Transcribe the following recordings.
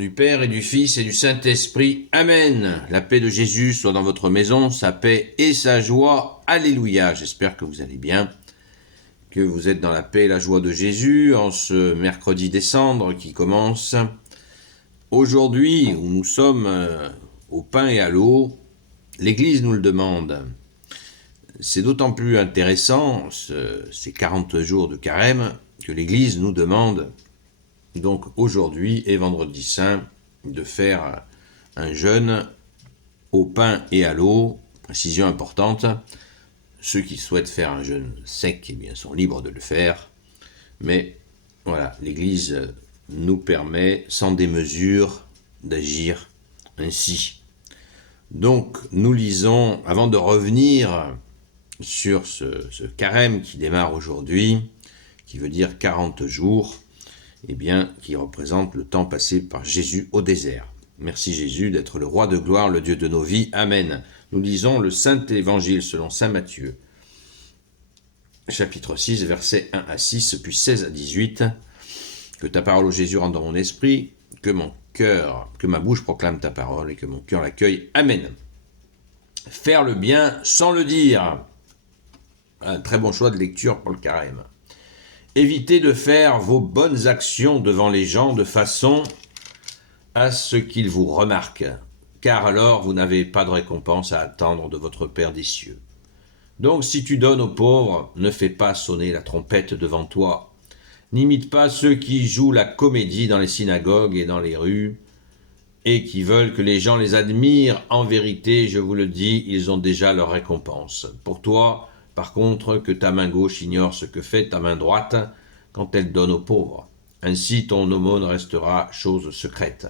du Père et du Fils et du Saint-Esprit. Amen. La paix de Jésus soit dans votre maison, sa paix et sa joie. Alléluia. J'espère que vous allez bien, que vous êtes dans la paix et la joie de Jésus en ce mercredi des cendres qui commence. Aujourd'hui, où nous sommes au pain et à l'eau, l'Église nous le demande. C'est d'autant plus intéressant, ces 40 jours de carême, que l'Église nous demande, donc aujourd'hui et vendredi saint, de faire un jeûne au pain et à l'eau. Précision importante, ceux qui souhaitent faire un jeûne sec, eh bien, sont libres de le faire. Mais voilà, l'Église nous permet, sans démesure, d'agir ainsi. Donc, nous lisons, avant de revenir sur ce carême qui démarre aujourd'hui, qui veut dire 40 jours, eh bien, qui représente le temps passé par Jésus au désert. Merci Jésus d'être le roi de gloire, le Dieu de nos vies. Amen. Nous lisons le Saint Évangile selon saint Matthieu, chapitre 6, versets 1 à 6, puis 16 à 18. Que ta parole, ô Jésus, rentre dans mon esprit, que ma bouche proclame ta parole et que mon cœur l'accueille. Amen. Faire le bien sans le dire. Un très bon choix de lecture pour le carême. Évitez de faire vos bonnes actions devant les gens de façon à ce qu'ils vous remarquent, car alors vous n'avez pas de récompense à attendre de votre Père des cieux. Donc si tu donnes aux pauvres, ne fais pas sonner la trompette devant toi. N'imite pas ceux qui jouent la comédie dans les synagogues et dans les rues, et qui veulent que les gens les admirent. En vérité, je vous le dis, ils ont déjà leur récompense. Pour toi, par contre, que ta main gauche ignore ce que fait ta main droite quand elle donne aux pauvres. Ainsi ton aumône restera chose secrète,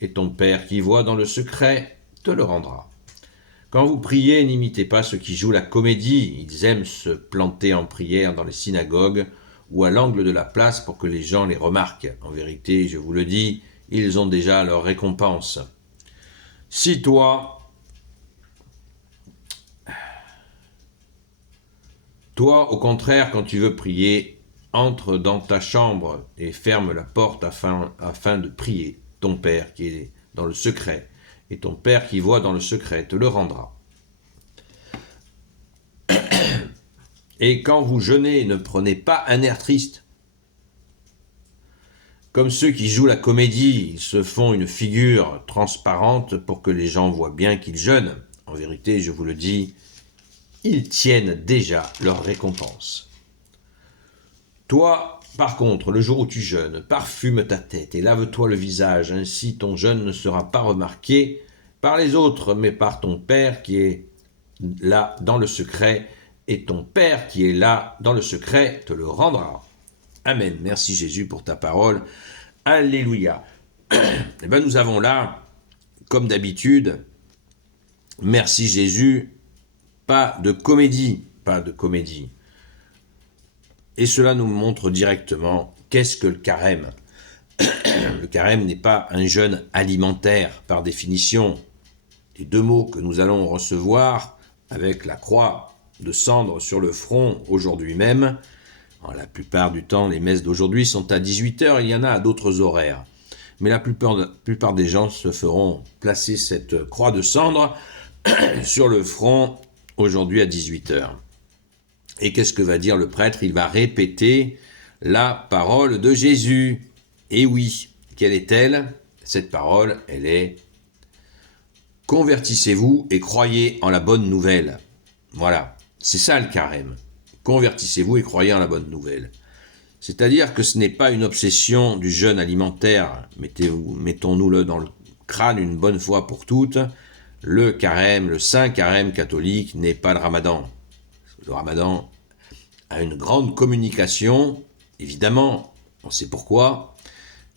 et ton Père qui voit dans le secret te le rendra. Quand vous priez, n'imitez pas ceux qui jouent la comédie. Ils aiment se planter en prière dans les synagogues ou à l'angle de la place pour que les gens les remarquent. En vérité, je vous le dis, ils ont déjà leur récompense. Si toi, au contraire, quand tu veux prier, entre dans ta chambre et ferme la porte afin de prier. Ton Père qui est dans le secret, et ton Père qui voit dans le secret te le rendra. Et quand vous jeûnez, ne prenez pas un air triste. Comme ceux qui jouent la comédie, ils se font une figure transparente pour que les gens voient bien qu'ils jeûnent. En vérité, je vous le dis, ils tiennent déjà leur récompense. Toi, par contre, le jour où tu jeûnes, parfume ta tête et lave-toi le visage, ainsi ton jeûne ne sera pas remarqué par les autres, mais par ton Père qui est là dans le secret, et ton Père qui est là dans le secret te le rendra. Amen. Merci Jésus pour ta parole. Alléluia. Et bien nous avons là, comme d'habitude, merci Jésus, pas de comédie. Et cela nous montre directement qu'est-ce que le carême. Le carême n'est pas un jeûne alimentaire par définition. Les deux mots que nous allons recevoir avec la croix de cendre sur le front aujourd'hui même, la plupart du temps les messes d'aujourd'hui sont à 18h, il y en a à d'autres horaires. Mais la plupart des gens se feront placer cette croix de cendre sur le front aujourd'hui à 18h. Et qu'est-ce que va dire le prêtre? Il va répéter la parole de Jésus. Et oui, quelle est-elle? Cette parole, elle est « Convertissez-vous et croyez en la bonne nouvelle ». Voilà, c'est ça le carême. Convertissez-vous et croyez en la bonne nouvelle. C'est-à-dire que ce n'est pas une obsession du jeûne alimentaire. Mettons-nous-le dans le crâne une bonne fois pour toutes. Le carême, le saint carême catholique n'est pas le ramadan. Le ramadan a une grande communication, évidemment, on sait pourquoi,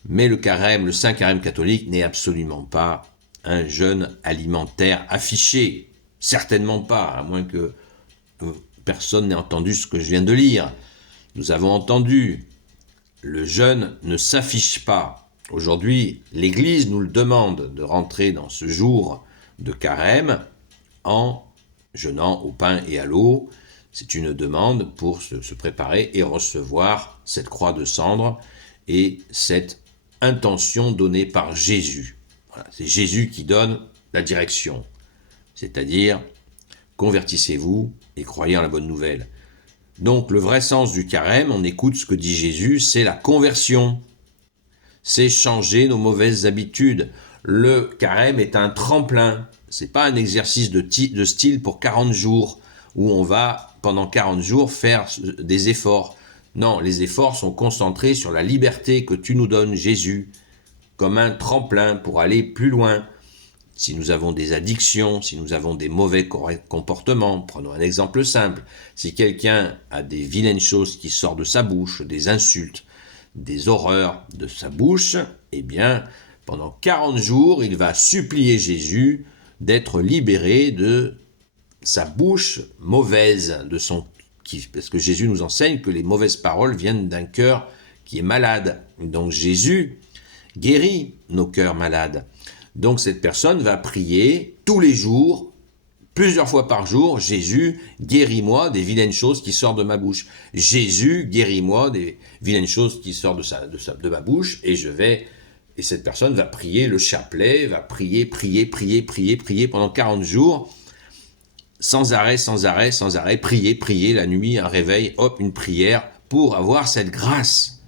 mais le carême, le saint carême catholique n'est absolument pas un jeûne alimentaire affiché. Certainement pas, à moins que personne n'ait entendu ce que je viens de lire. Nous avons entendu, le jeûne ne s'affiche pas. Aujourd'hui, l'Église nous le demande de rentrer dans ce jour de carême en jeûnant au pain et à l'eau. C'est une demande pour se préparer et recevoir cette croix de cendre et cette intention donnée par Jésus. Voilà, c'est Jésus qui donne la direction, c'est-à-dire convertissez-vous et croyez en la bonne nouvelle. Donc le vrai sens du carême, on écoute ce que dit Jésus, c'est la conversion, c'est changer nos mauvaises habitudes. Le carême est un tremplin, c'est pas un exercice de style pour 40 jours, où on va pendant 40 jours faire des efforts. Non, les efforts sont concentrés sur la liberté que tu nous donnes, Jésus, comme un tremplin pour aller plus loin. Si nous avons des addictions, si nous avons des mauvais comportements, prenons un exemple simple, si quelqu'un a des vilaines choses qui sortent de sa bouche, des insultes, des horreurs de sa bouche, eh bien, pendant 40 jours, il va supplier Jésus d'être libéré de sa bouche mauvaise, parce que Jésus nous enseigne que les mauvaises paroles viennent d'un cœur qui est malade. Donc Jésus guérit nos cœurs malades. Donc cette personne va prier tous les jours, plusieurs fois par jour, Jésus, guéris-moi des vilaines choses qui sortent de ma bouche. Jésus, guéris-moi des vilaines choses qui sortent de ma bouche, et cette personne va prier le chapelet, va prier pendant 40 jours, sans arrêt, prier la nuit, un réveil, hop, une prière, pour avoir cette grâce.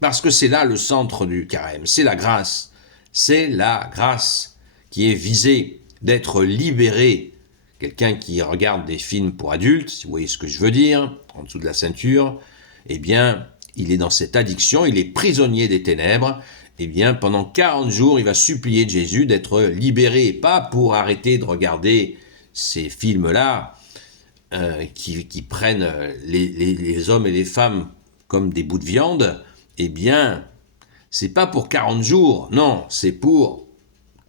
Parce que c'est là le centre du carême, c'est la grâce. C'est la grâce qui est visée, d'être libéré. Quelqu'un qui regarde des films pour adultes, si vous voyez ce que je veux dire, en dessous de la ceinture, eh bien, il est dans cette addiction, il est prisonnier des ténèbres. Eh bien, pendant 40 jours, il va supplier de Jésus d'être libéré, pas pour arrêter de regarder ces films-là qui prennent les hommes et les femmes comme des bouts de viande. Eh bien, c'est pas pour 40 jours, non, c'est pour,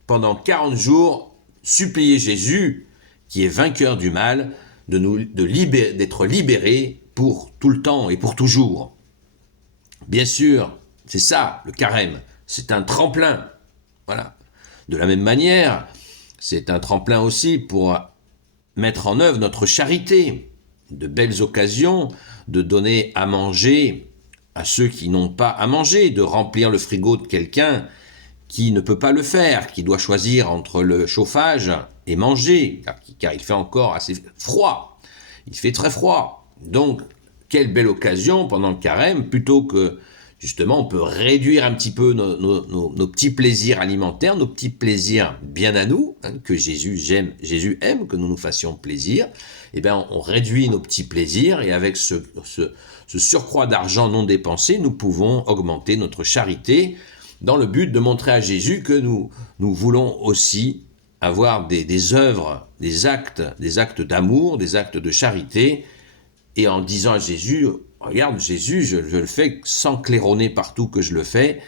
pendant 40 jours, supplier Jésus, qui est vainqueur du mal, d'être libéré pour tout le temps et pour toujours. Bien sûr, c'est ça, le carême, c'est un tremplin. Voilà. De la même manière, c'est un tremplin aussi pour mettre en œuvre notre charité, de belles occasions de donner à manger à ceux qui n'ont pas à manger, de remplir le frigo de quelqu'un qui ne peut pas le faire, qui doit choisir entre le chauffage et manger, car il fait encore assez froid. Il fait très froid. Donc, quelle belle occasion pendant le carême, plutôt que, justement, on peut réduire un petit peu nos petits plaisirs alimentaires, nos petits plaisirs bien à nous, que Jésus aime que nous nous fassions plaisir. Eh bien, on réduit nos petits plaisirs, et avec ce surcroît d'argent non dépensé, nous pouvons augmenter notre charité dans le but de montrer à Jésus que nous voulons aussi avoir des œuvres, des actes d'amour, des actes de charité, et en disant à Jésus, regarde Jésus, je le fais sans claironner partout que je le fais,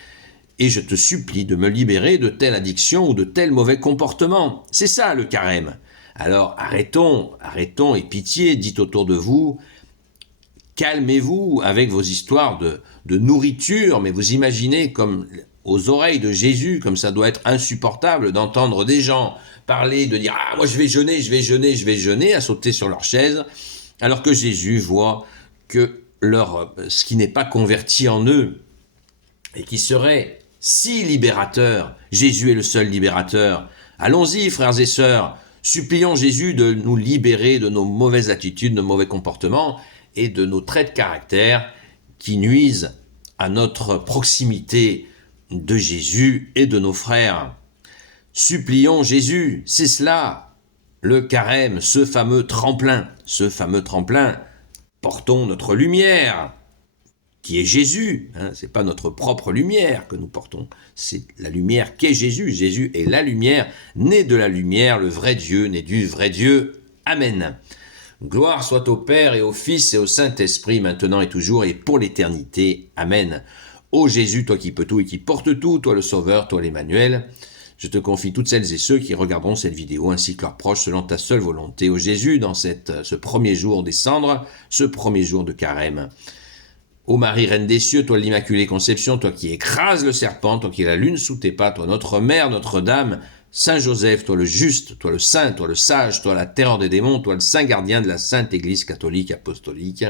et je te supplie de me libérer de telle addiction ou de tel mauvais comportement. C'est ça le carême. Alors arrêtons, et pitié, dites autour de vous, calmez-vous avec vos histoires de nourriture, mais vous imaginez comme aux oreilles de Jésus, comme ça doit être insupportable d'entendre des gens parler, de dire « Ah, moi je vais jeûner », à sauter sur leur chaise, alors que Jésus voit que ce qui n'est pas converti en eux, et qui serait si libérateur, Jésus est le seul libérateur. Allons-y, frères et sœurs, supplions Jésus de nous libérer de nos mauvaises attitudes, de nos mauvais comportements, et de nos traits de caractère qui nuisent à notre proximité de Jésus et de nos frères. Supplions Jésus, c'est cela, le carême, ce fameux tremplin. Portons notre lumière, qui est Jésus. C'est pas notre propre lumière que nous portons, c'est la lumière qu'est Jésus. Jésus est la lumière, né de la lumière, le vrai Dieu, né du vrai Dieu. Amen. Gloire soit au Père et au Fils et au Saint-Esprit, maintenant et toujours et pour l'éternité. Amen. Ô Jésus, toi qui peux tout et qui portes tout, toi le Sauveur, toi l'Emmanuel, je te confie toutes celles et ceux qui regarderont cette vidéo ainsi que leurs proches selon ta seule volonté. Ô Jésus, dans ce premier jour des cendres, ce premier jour de carême. Ô Marie, Reine des cieux, toi l'Immaculée Conception, toi qui écrases le serpent, toi qui es la lune sous tes pas, toi notre Mère, Notre-Dame, Saint Joseph, toi le juste, toi le saint, toi le sage, toi la terreur des démons, toi le saint gardien de la Sainte Église catholique apostolique.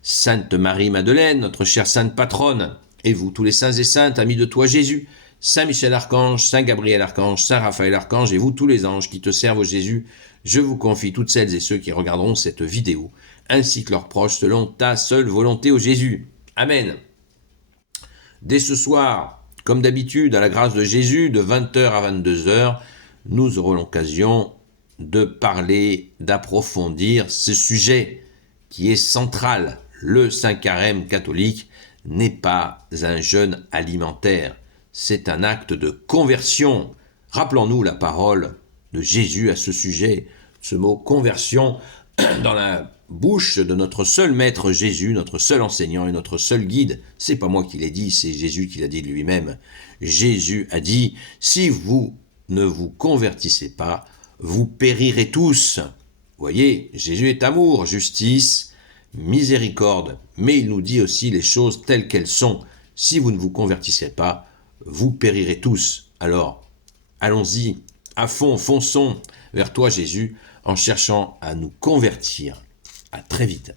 Sainte Marie Madeleine, notre chère sainte patronne, Et vous, tous les saints et saintes, amis de toi Jésus, Saint Michel Archange, Saint Gabriel Archange, Saint Raphaël Archange, et vous tous les anges qui te servent, Jésus, je vous confie toutes celles et ceux qui regarderont cette vidéo, ainsi que leurs proches, selon ta seule volonté, ô Jésus. Amen. Dès ce soir, comme d'habitude, à la grâce de Jésus, de 20h à 22h, nous aurons l'occasion de parler, d'approfondir ce sujet qui est central. Le Saint Carême catholique n'est pas un jeûne alimentaire, c'est un acte de conversion. Rappelons-nous la parole de Jésus à ce sujet, ce mot conversion dans la bouche de notre seul maître Jésus, notre seul enseignant et notre seul guide. C'est pas moi qui l'ai dit, c'est Jésus qui l'a dit de lui-même. Jésus a dit, si vous ne vous convertissez pas, vous périrez tous. Vous voyez, Jésus est amour, justice, miséricorde, mais il nous dit aussi les choses telles qu'elles sont. Si vous ne vous convertissez pas, vous périrez tous. Alors, allons-y, à fond, fonçons vers toi Jésus, en cherchant à nous convertir. À très vite.